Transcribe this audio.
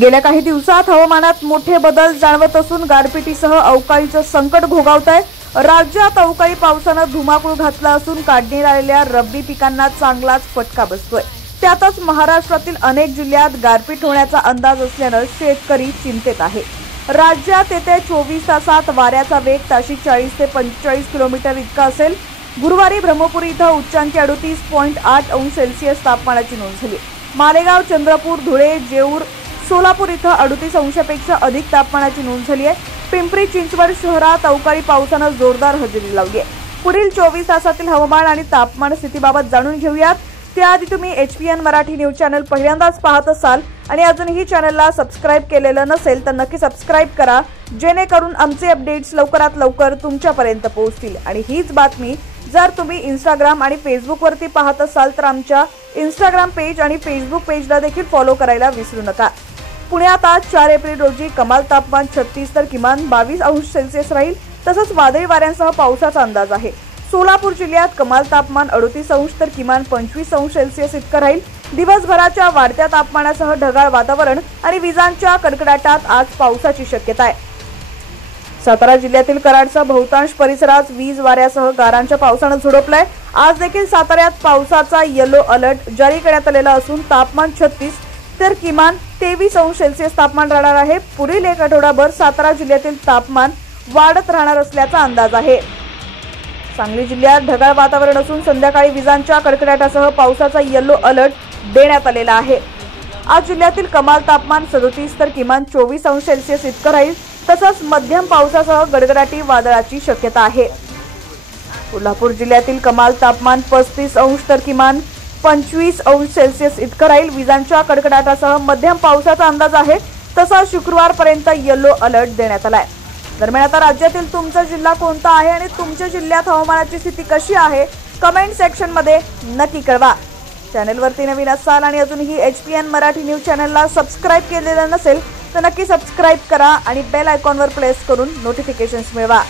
गेल्या काही दिवसात हवामानात मोठे बदल जाणवत असून गारपिटीसह अवकाळीचं संकट घोघावत आहे। राज्यात अवकाळी पावसानं धुमाकूळ घातला असून काढणीला आलेल्या रब्बी पिकांना चांगलाच फटका बसतोय। त्यातच महाराष्ट्रातील अनेक जिल्ह्यात गारपीट होण्याचा अंदाज असल्यानं शेतकरी चिंतेत आहे। राज्यात येत्या 24 तासात वाऱ्याचा वेग ताशी 40 ते 45 किलोमीटर इतका असेल। गुरुवारी ब्रह्मपुरी इथं उच्चांकी 38.8 अंश सेल्सिअस तापमानाची नोंद झाली। मालेगाव, चंद्रपूर, धुळे, जेऊर, सोलापूर इथं 38 अंशापेक्षा अधिक तापमानाची नोंद झाली आहे। पिंपरी चिंचवड शहरात अवकाळी पावसानं जोरदार हजेरी लावली आहे। पुढील 24 तासातील हवामान आणि तापमान स्थितीबाबत जाणून घेऊयात। त्याआधी तुम्ही HPN मराठी न्यूज चॅनल पहिल्यांदाच पाहत असाल आणि अजूनही चॅनलला सबस्क्राइब केलेलं नसेल तर नक्की सबस्क्राइब करा, जेणेकरून आमचे अपडेट्स लवकरात लवकर तुमच्यापर्यंत पोहोचतील। आणि हीच बातमी जर तुम्ही Instagram आणि Facebook वरती पाहत असाल तर आमच्या Instagram पेज आणि Facebook पेजला देखील फॉलो करायला विसरू नका। पुण्यात आज 4 एप्रिल रोजी कमाल तापमान 36 तर किमान 22 अंश सेल्सिअस राहील। तसंच वादळी वाऱ्यांसह पावसाचा अंदाज आहे। सोलापूर जिल्ह्यात कमाल तापमान 38 अंश तर किमान 25 अंश सेल्सिअस इतकं राहील। दिवसभराच्या वाढत्या तापमानासह ढगाळ वातावरण आणि विजांच्या कडकडाटात आज पावसाची शक्यता आहे। सातारा जिल्ह्यातील कराडच्या बहुतांश परिसरात वीज वाऱ्यासह गारांच्या पावसानं झोडपलाय। आज देखील साताऱ्यात पावसाचा येलो अलर्ट जारी करण्यात आलेला असून तापमान 36 तर किमान 23 अंश सेल्सिअस तापमान राहणार आहे। पुढील एक आठवडाभर सातारा जिल्ह्यातील तापमान वाढत राहणार असल्याचा अंदाज आहे। सांगली जिल्ह्यात ढगाळ वातावरण असून संध्याकाळी विजांच्या कडकडाटासह पावसाचा येलो अलर्ट देण्यात आलेला आहे। आज जिल्ह्यातील कमाल तापमान 37 तर किमान 24 अंश सेल्सिअस इतकं राहील। तसंच मध्यम पावसासह गडगडाटी वादळाची शक्यता आहे। कोल्हापूर जिल्ह्यातील कमाल तापमान 35 अंश तर किमान 25 अंश सेल्सिअस इतकं राहील। विजांच्या कडकडाटासह मध्यम पावसाचा अंदाज आहे। तसा शुक्रवारपर्यंत येलो अलर्ट देण्यात आलाय। दरम्यान आता राज्यातील तुमचा जिल्हा कोणता आहे आणि तुमच्या जिल्ह्यात हवामानाची स्थिती कशी आहे कमेंट सेक्शन मध्ये नक्की कळवा। चॅनलवरती नवीन असाल आणि अजूनही HPN मराठी न्यूज चॅनलला सबस्क्राइब केलेलं नसेल तर नक्की सबस्क्राइब करा आणि बेल आयकॉनवर प्रेस करून नोटिफिकेशन्स मिळवा।